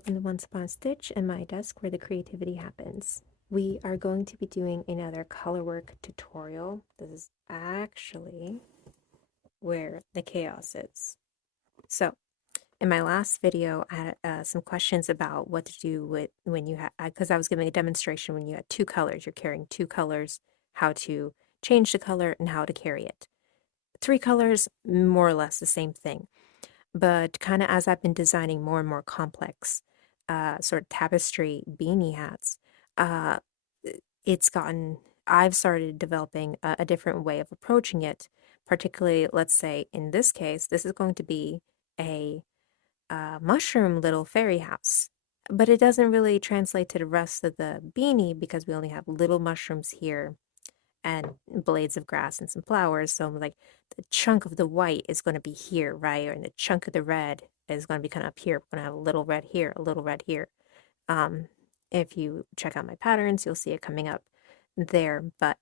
welcome to Once Upon a Stitch and my desk where the creativity happens. We are going to be doing another colorwork tutorial. This is actually where the chaos is. So, in my last video, I had some questions about what to do with when you have, because I was giving a demonstration when you had two colors, you're carrying two colors, how to change the color and how to carry it. Three colors, more or less the same thing. But kind of as I've been designing more and more complex sort of tapestry beanie hats, uh, I've started developing a different way of approaching it. Particularly, let's say in this case, this is going to be a mushroom little fairy house. But it doesn't really translate to the rest of the beanie because we only have little mushrooms here and blades of grass and some flowers. So like the chunk of the white is going to be here, right? And the chunk of the red is going to be kind of up here. We're going to have a little red here, a little red here. Um, if you check out my patterns, you'll see it coming up there. But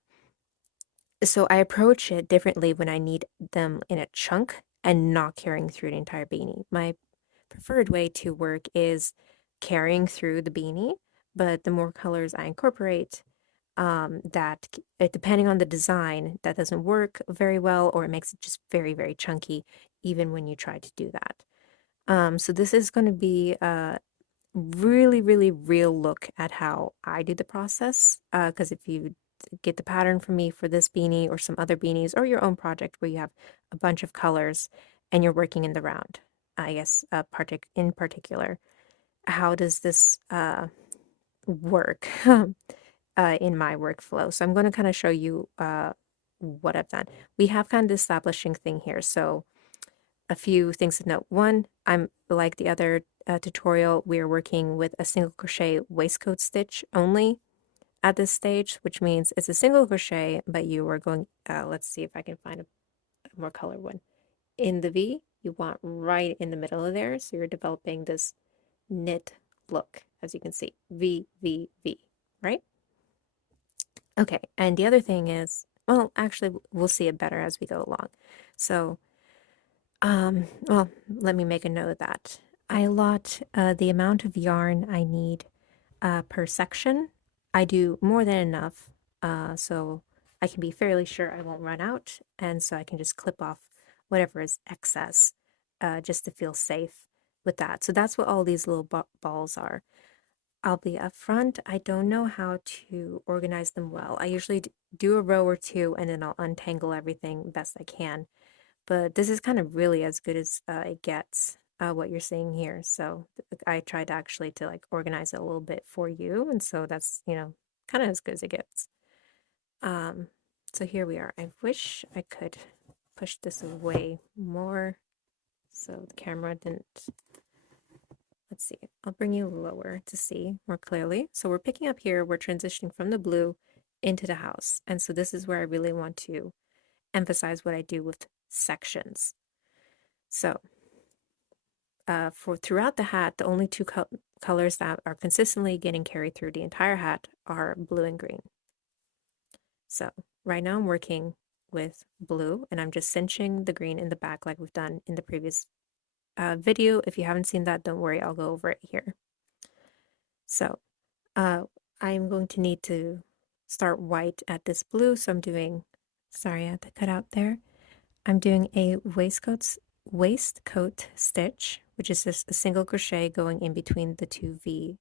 so I approach it differently when I need them in a chunk and not carrying through the entire beanie. My preferred way to work is carrying through the beanie, but the more colors I incorporate, depending on the design, that doesn't work very well, or it makes it just very, very chunky, even when you try to do that. So this is going to be a really, really real look at how I do the process. Because if you get the pattern from me for this beanie or some other beanies or your own project where you have a bunch of colors and you're working in the round, I guess, in particular, how does this work? In my workflow. So I'm going to kind of show you what I've done. We have kind of the establishing thing here. So a few things to note. One, I'm like the other tutorial, we're working with a single crochet waistcoat stitch only at this stage, which means it's a single crochet, but you are going, let's see if I can find a more color one. In the V, you want right in the middle of there. So you're developing this knit look, as you can see, V, V, V, right? Okay, and the other thing is, well, actually, we'll see it better as we go along. So, well, let me make a note of that. I allot the amount of yarn I need per section. I do more than enough, so I can be fairly sure I won't run out, and so I can just clip off whatever is excess, just to feel safe with that. So that's what all these little balls are. I'll be upfront. I don't know how to organize them well. I usually do a row or two and then I'll untangle everything best I can. But this is kind of really as good as it gets, what you're seeing here. So I tried actually to like organize it a little bit for you. And so that's, kind of as good as it gets. So here we are. I wish I could push this away more so the camera didn't. Let's see, I'll bring you lower to see more clearly. So we're picking up here, we're transitioning from the blue into the house. And so this is where I really want to emphasize what I do with sections. So for throughout the hat, the only two colors that are consistently getting carried through the entire hat are blue and green. So right now I'm working with blue and I'm just cinching the green in the back like we've done in the previous video. If you haven't seen that, don't worry, I'll go over it here. So I'm going to need to start white at this blue, so I'm doing, sorry, I had to cut out there. I'm doing a waistcoat stitch, which is just a single crochet going in between the two V's.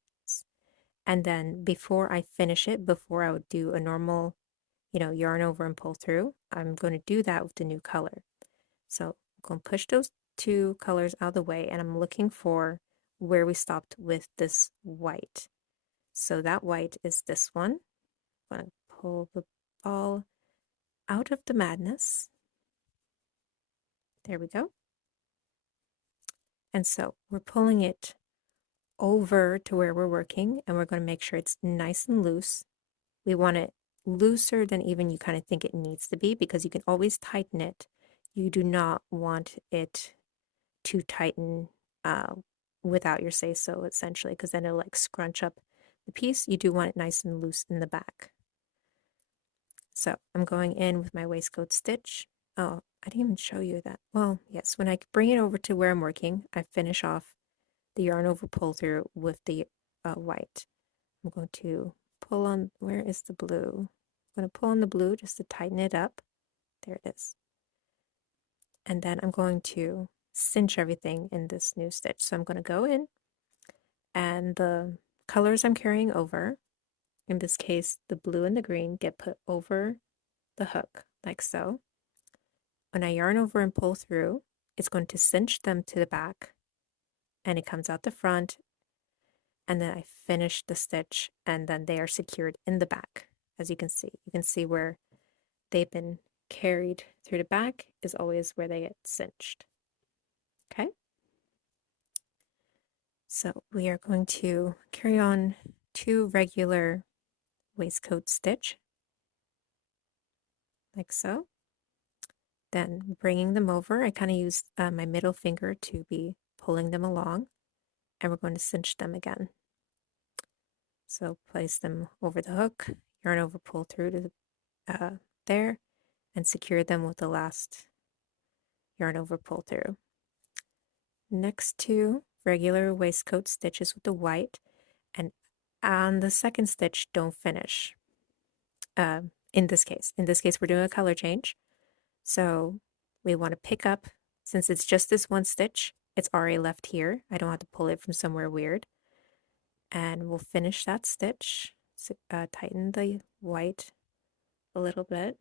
And then before I finish it, before I would do a normal, yarn over and pull through, I'm going to do that with the new color. So I'm going to push those two colors out of the way, and I'm looking for where we stopped with this white. So that white is this one. I'm going to pull the ball out of the madness. There we go. And so we're pulling it over to where we're working, and we're going to make sure it's nice and loose. We want it looser than even you kind of think it needs to be, because you can always tighten it. You do not want it to tighten without your say-so, essentially, because then it'll like scrunch up the piece. You do want it nice and loose in the back. So I'm going in with my waistcoat stitch. Oh, I didn't even show you that. Well, yes, when I bring it over to where I'm working, I finish off the yarn over pull through with the white. I'm going to pull on, where is the blue? I'm going to pull on the blue just to tighten it up. There it is. And then I'm going to cinch everything in this new stitch. So I'm going to go in, and the colors I'm carrying over, in this case the blue and the green, get put over the hook like so. When I yarn over and pull through, it's going to cinch them to the back, and it comes out the front, and then I finish the stitch, and then they are secured in the back. As you can see where they've been carried through the back is always where they get cinched. Okay, so we are going to carry on 2 regular waistcoat stitch like so. Then bringing them over, I kind of use my middle finger to be pulling them along, and we're going to cinch them again. So place them over the hook, yarn over, pull through to there, and secure them with the last yarn over, pull through. Next 2 regular waistcoat stitches with the white, and on the second stitch, don't finish. In this case we're doing a color change, so we want to pick up, since it's just this one stitch, it's already left here, I don't have to pull it from somewhere weird, and we'll finish that stitch. So, tighten the white a little bit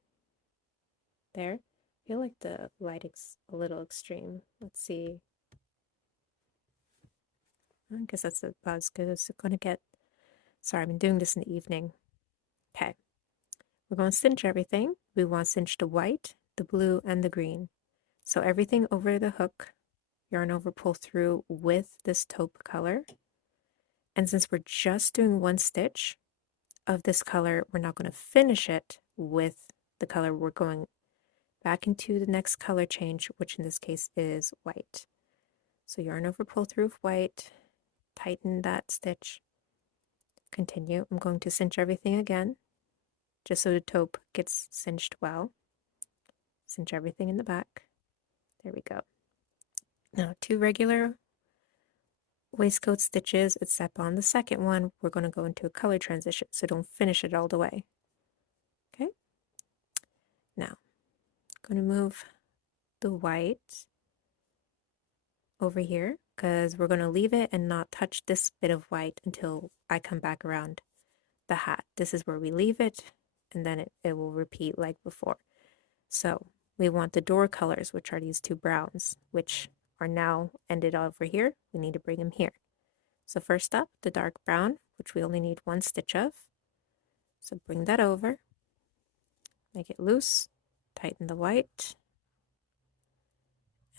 there. I feel like the lighting's a little extreme. Let's see. I guess that's about as good as it's going to get. Sorry, I've been doing this in the evening. Okay. We're going to cinch everything. We want to cinch the white, the blue, and the green. So everything over the hook, yarn over, pull through with this taupe color. And since we're just doing 1 stitch of this color, we're not going to finish it with the color. We're going back into the next color change, which in this case is white. So yarn over, pull through with white, tighten that stitch, continue. I'm going to cinch everything again, just so the taupe gets cinched well. Cinch everything in the back. There we go. Now 2 regular waistcoat stitches, except on the second one, we're going to go into a color transition, so don't finish it all the way. Okay? Now, I'm going to move the white over here, because we're going to leave it and not touch this bit of white until I come back around the hat. This is where we leave it, and then it will repeat like before. So we want the door colors, which are these 2 browns, which are now ended over here. We need to bring them here. So first up, the dark brown, which we only need 1 stitch of. So bring that over, make it loose, tighten the white,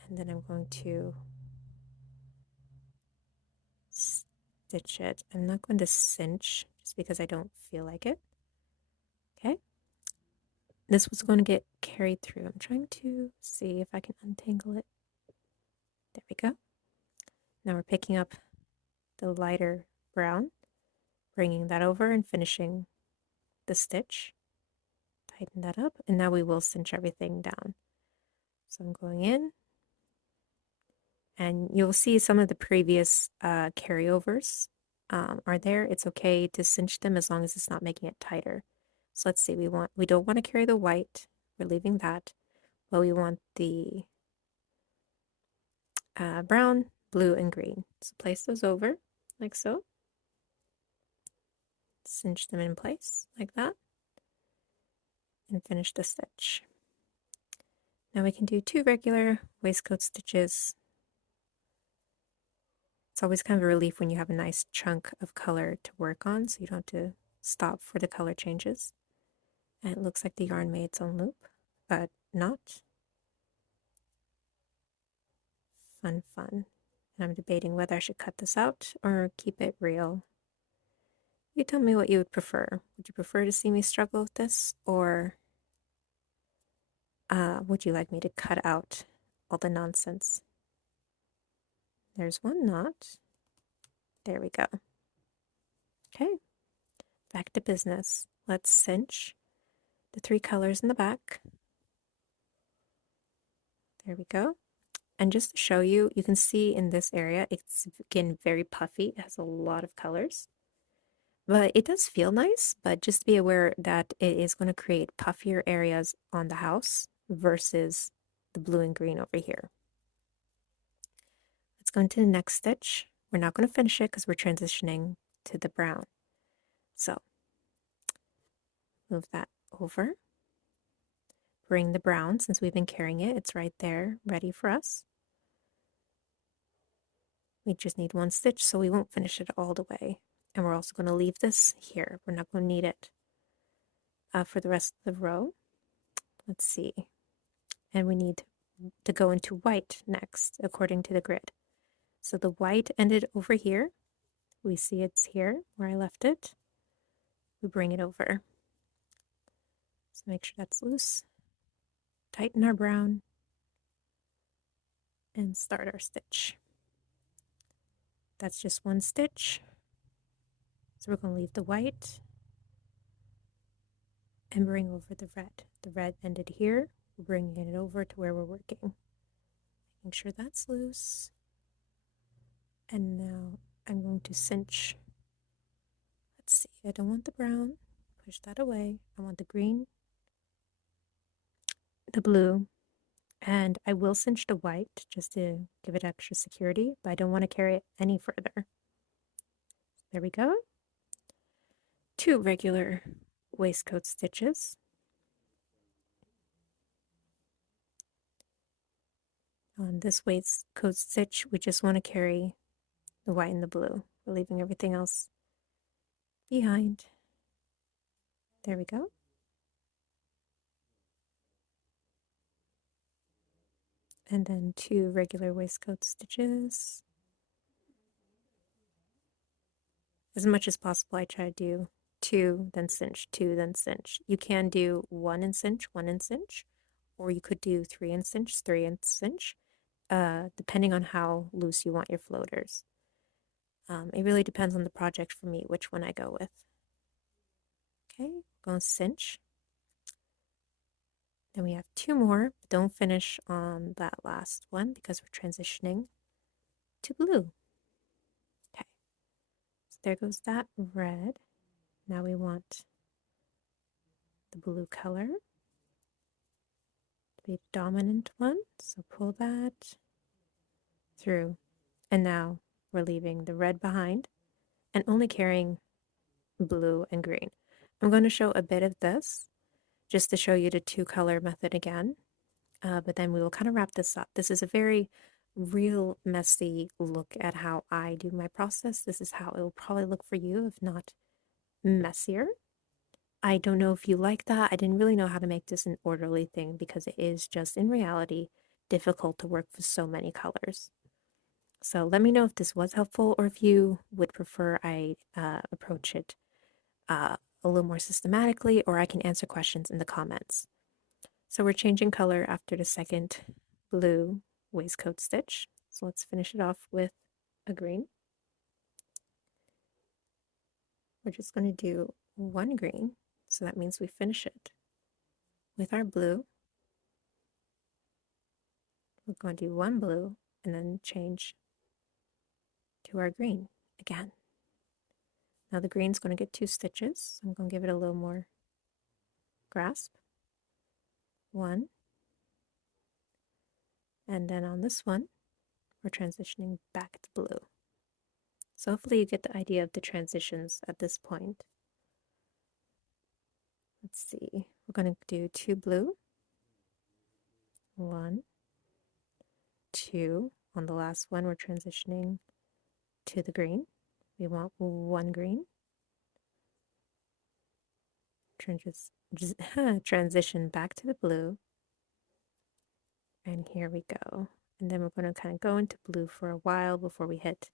and then I'm going to stitch it. I'm not going to cinch just because I don't feel like it. Okay. This was going to get carried through. I'm trying to see if I can untangle it. There we go. Now we're picking up the lighter brown, bringing that over and finishing the stitch. Tighten that up, and now we will cinch everything down. So I'm going in, and you'll see some of the previous carryovers are there. It's okay to cinch them as long as it's not making it tighter. So let's see, we don't want to carry the white, we're leaving that, but we want the brown, blue, and green. So place those over like so. Cinch them in place like that, and finish the stitch. Now we can do 2 regular waistcoat stitches. It's always kind of a relief when you have a nice chunk of color to work on, so you don't have to stop for the color changes. And it looks like the yarn made its own loop, but not. Fun, fun. And I'm debating whether I should cut this out or keep it real. You tell me what you would prefer. Would you prefer to see me struggle with this, or would you like me to cut out all the nonsense? There's 1 knot. There we go. Okay, back to business. Let's cinch the 3 colors in the back. There we go. And just to show you, you can see in this area, it's again very puffy. It has a lot of colors. But it does feel nice, but just be aware that it is going to create puffier areas on the house versus the blue and green over here. Let's go into the next stitch. We're not going to finish it because we're transitioning to the brown. So move that over. Bring the brown, since we've been carrying it, it's right there, ready for us. We just need one stitch, so we won't finish it all the way. And we're also going to leave this here. We're not going to need it for the rest of the row. Let's see. And we need to go into white next, according to the grid. So the white ended over here. We see it's here where I left it. We bring it over. So make sure that's loose. Tighten our brown. And start our stitch. That's just one stitch. So we're going to leave the white and bring over the red. The red ended here. We're bringing it over to where we're working. Making sure that's loose. And now I'm going to cinch. Let's see, I don't want the brown. Push that away. I want the green, the blue, and I will cinch the white just to give it extra security, but I don't want to carry it any further. There we go. 2 regular waistcoat stitches. On this waistcoat stitch, we just want to carry the white and the blue. We're leaving everything else behind. There we go. And then 2 regular waistcoat stitches. As much as possible, I try to do 2, then cinch, 2, then cinch. You can do 1 and cinch, 1 and cinch, or you could do 3 and cinch, 3 and cinch, depending on how loose you want your floaters. It really depends on the project for me, which one I go with. Okay, going to cinch. Then we have 2 more. Don't finish on that last one because we're transitioning to blue. Okay, so there goes that red. Now we want the blue color to be the dominant one. So pull that through. And now we're leaving the red behind and only carrying blue and green. I'm going to show a bit of this just to show you the 2-color method again. But then we will kind of wrap this up. This is a very real messy look at how I do my process. This is how it will probably look for you, if not messier. I don't know if you like that. I didn't really know how to make this an orderly thing because it is just in reality difficult to work with so many colors. So let me know if this was helpful or if you would prefer I approach it a little more systematically, or I can answer questions in the comments. So we're changing color after the second blue waistcoat stitch. So let's finish it off with a green. We're just going to do 1 green, so that means we finish it with our blue. We're going to do 1 blue and then change to our green again. Now the green's going to get 2 stitches, so I'm going to give it a little more grasp. 1. And then on this one, we're transitioning back to blue. So hopefully you get the idea of the transitions at this point. Let's see, we're going to do 2 blue, 1, 2. On the last one, we're transitioning to the green. We want 1 green. Transition back to the blue. And here we go. And then we're going to kind of go into blue for a while before we hit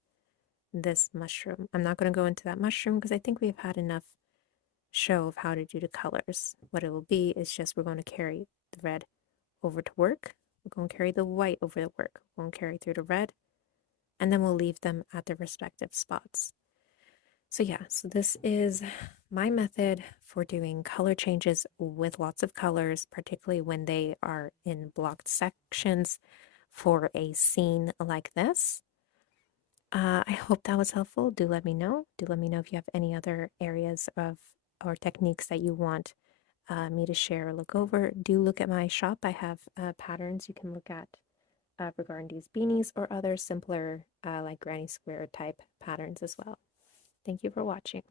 this mushroom. I'm not going to go into that mushroom because I think we've had enough show of how to do the colors. What it will be is just we're going to carry the red over to work. We're going to carry the white over to work. We're going to carry through the red. And then we'll leave them at their respective spots. So yeah, so this is my method for doing color changes with lots of colors, particularly when they are in blocked sections for a scene like this. I hope that was helpful. Do let me know. Do let me know if you have any other areas of or techniques that you want me to share or look over. Do look at my shop. I have patterns you can look at regarding these beanies or other simpler like granny square type patterns as well. Thank you for watching.